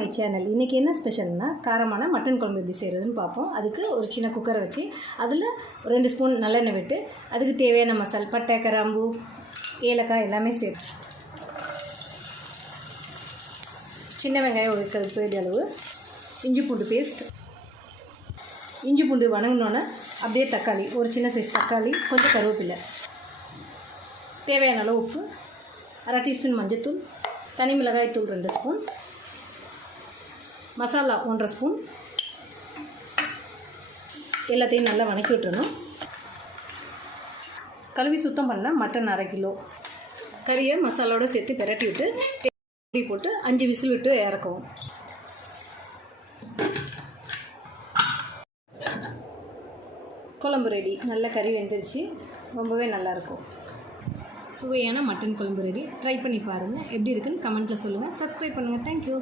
My channel இன்றைக்கி என்ன ஸ்பெஷல்னா காரமான மட்டன் குழம்பு எப்படி செய்கிறதுன்னு பார்ப்போம். அதுக்கு ஒரு சின்ன குக்கரை வச்சு அதில் ரெண்டு ஸ்பூன் நல்லெண்ணெய் விட்டு அதுக்கு தேவையான மசால் பட்டை கிராம்பு ஏலக்காய் எல்லாமே சேர்த்து. சின்ன வெங்காயம் ஒரு பெரிய அளவு. இஞ்சி பூண்டு பேஸ்ட் இஞ்சி பூண்டு வணங்கினோன்னே அப்படியே தக்காளி ஒரு சின்ன சைஸ் தக்காளி கொஞ்சம் கருவேப்பிலை. தேவையான அளவு உப்பு அரை டீஸ்பூன் மஞ்சத்தூள் தனி மிளகாய் தூள் ரெண்டு ஸ்பூன் மசாலா ஒன்றரை ஸ்பூன். எல்லாத்தையும் நல்லா வணக்கி விட்டுறணும். கழுவி சுத்தம் பண்ணல மட்டன் அரை கிலோ. கறியை மசாலாவோட சேர்த்து பிரட்டி விட்டு போட்டு அஞ்சு விசில் விட்டு இறக்கவும். குழம்பு ரெடி நல்ல கறி வெந்துருச்சு. ரொம்பவே நல்லாயிருக்கும் சுவையான மட்டன் குழம்பு ரெடி ட்ரை பண்ணி பாருங்கள் எப்படி இருக்குன்னு கமெண்ட்டில் சொல்லுங்கள் சப்ஸ்கிரைப் பண்ணுங்கள் தேங்க்யூ